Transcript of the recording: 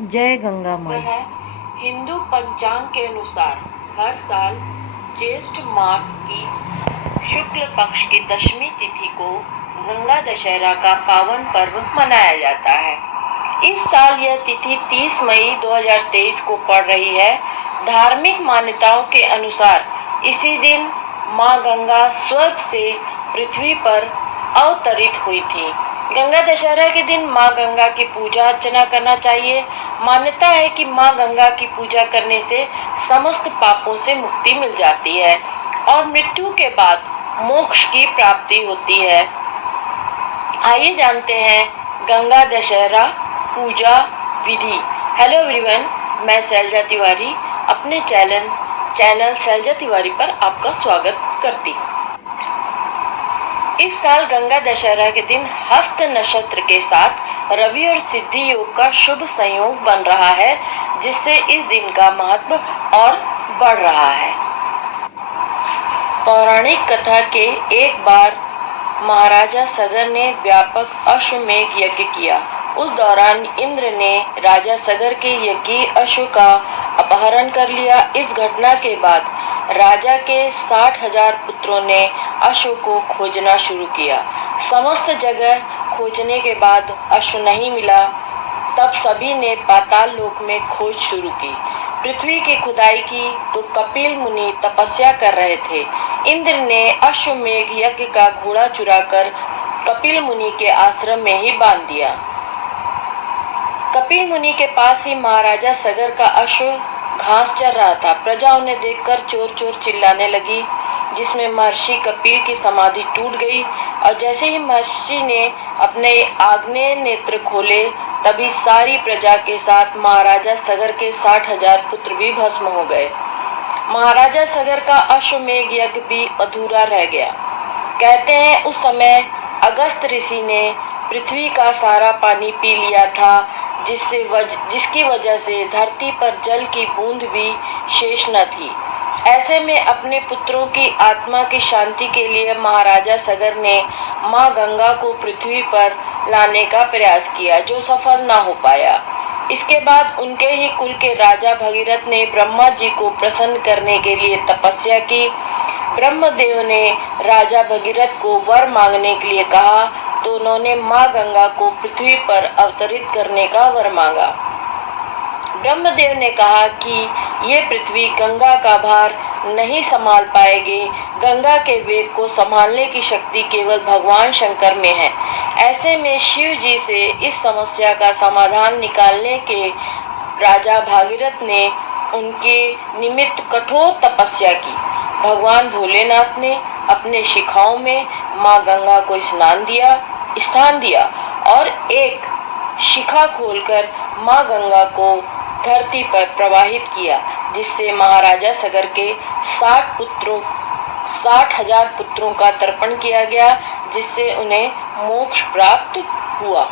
जय गंगा माई। वह हिंदू पंचांग के अनुसार हर साल ज्येष्ठ मास की शुक्ल पक्ष की दशमी तिथि को गंगा दशहरा का पावन पर्व मनाया जाता है। इस साल यह तिथि 30 मई 2023 को पड़ रही है। धार्मिक मान्यताओं के अनुसार इसी दिन मां गंगा स्वर्ग से पृथ्वी पर अवतरित हुई थी। गंगा दशहरा के दिन मां गंगा की पूजा अर्चना करना चाहिए। मान्यता है कि मां गंगा की पूजा करने से समस्त पापों से मुक्ति मिल जाती है और मृत्यु के बाद मोक्ष की प्राप्ति होती है। आइए जानते हैं गंगा दशहरा पूजा विधि। हेलो एवरीवन, मैं शैलजा तिवारी अपने चैनल शैलजा तिवारी पर आपका स्वागत करती हूँ। इस साल गंगा दशहरा के दिन हस्त नक्षत्र के साथ रवि और सिद्धि योग का शुभ संयोग बन रहा है, जिससे इस दिन का महत्व और बढ़ रहा है। पौराणिक कथा के एक बार महाराजा सगर ने व्यापक अश्वमेध यज्ञ किया। उस दौरान इंद्र ने राजा सगर के यज्ञी अश्व का अपहरण कर लिया। इस घटना के बाद राजा के 60,000 पुत्रों ने अश्व को खोजना शुरू किया। समस्त जगह खोजने के बाद अश्व नहीं मिला। तब सभी ने पाताल लोक में खोज शुरू की। पृथ्वी की खुदाई की तो कपिल मुनि तपस्या कर रहे थे। इंद्र ने अश्वमेध यज्ञ का घोड़ा चुराकर कपिल मुनि के आश्रम में ही बांध दिया। कपिल मुनि के पास ही महाराजा सगर का अश्व घास चर रहा था। प्रजा उन्हें देखकर चोर चोर चिल्लाने लगी, जिसमें महर्षि कपिल की समाधि टूट गई और जैसे ही महर्षि ने अपने आग्नेय नेत्र खोले, तभी सारी प्रजा के साथ महाराजा सगर के 60,000 पुत्र भी भस्म हो गए। महाराजा सगर का अश्वमेध यज्ञ भी अधूरा रह गया। कहते हैं उस समय अगस्त ऋषि ने पृथ्वी का सारा पानी पी लिया था, जिसकी वजह से धरती पर जल की बूंद भी शेष न थी। ऐसे में अपने पुत्रों की आत्मा की शांति के लिए महाराजा सगर ने मां गंगा को पृथ्वी पर लाने का प्रयास किया, जो सफल न हो पाया। इसके बाद उनके ही कुल के राजा भगीरथ ने ब्रह्मा जी को प्रसन्न करने के लिए तपस्या की। ब्रह्मदेव ने राजा भगीरथ को वर मांगने के लिए कहा, तो उन्होंने मां गंगा को पृथ्वी पर अवतरित करने का वर मांगा। ब्रह्मदेव ने कहा कि ये पृथ्वी गंगा का भार नहीं संभाल पाएगी। गंगा के वेग को संभालने की शक्ति केवल भगवान शंकर में है। ऐसे में शिव जी से इस समस्या का समाधान निकालने के राजा भागीरथ ने उनके निमित्त कठोर तपस्या की। भगवान भोलेनाथ ने अपने शिखाओं में मां गंगा को स्थान दिया और एक शिखा खोलकर मां गंगा को धरती पर प्रवाहित किया, जिससे महाराजा सगर के 60,000 पुत्रों का तर्पण किया गया, जिससे उन्हें मोक्ष प्राप्त हुआ।